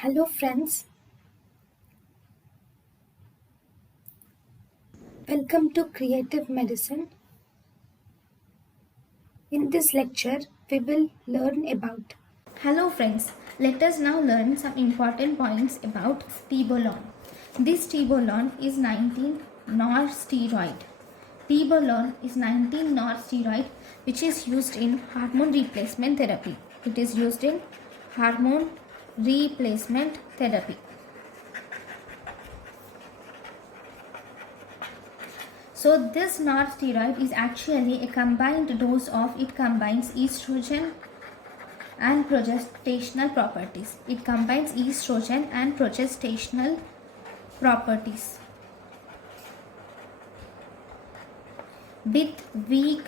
Hello friends, welcome to Creative Medicine. In this lecture, we will learn about. Hello friends, let us now learn some important points about tibolone. This tibolone is 19-nor steroid. Tibolone is 19-nor steroid which is used in hormone replacement therapy. It is used in hormone replacement therapy. So this non-steroid is actually a combined dose of, it combines estrogen and progestational properties. It combines estrogen and progestational properties with weak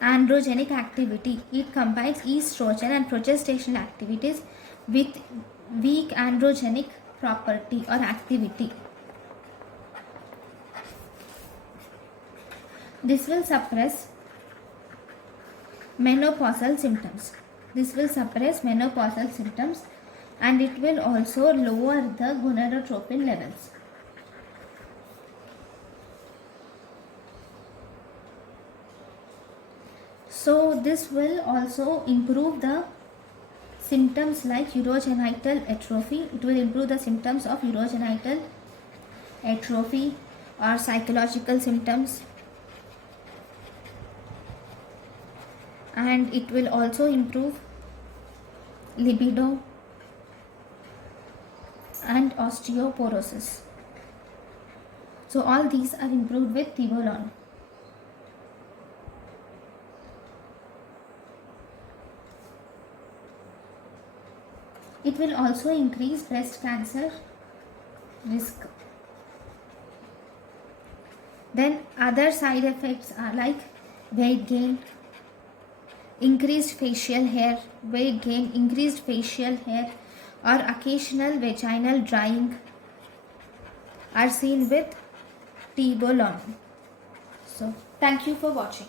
androgenic activity. It combines estrogen and progestational activities with weak androgenic property or activity. This will suppress menopausal symptoms. This will suppress menopausal symptoms and it will also lower the gonadotropin levels. So this will also improve the symptoms like urogenital atrophy. It will improve the symptoms of urogenital atrophy or psychological symptoms, and it will also improve libido and osteoporosis. So all these are improved with tibolone. It will also increase breast cancer risk. Then other side effects are like weight gain, increased facial hair, weight gain, increased facial hair, or occasional vaginal drying are seen with tibolone. So thank you for watching.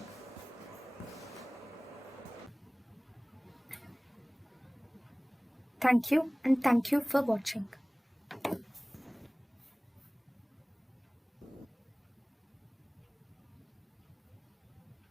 Thank you and thank you for watching.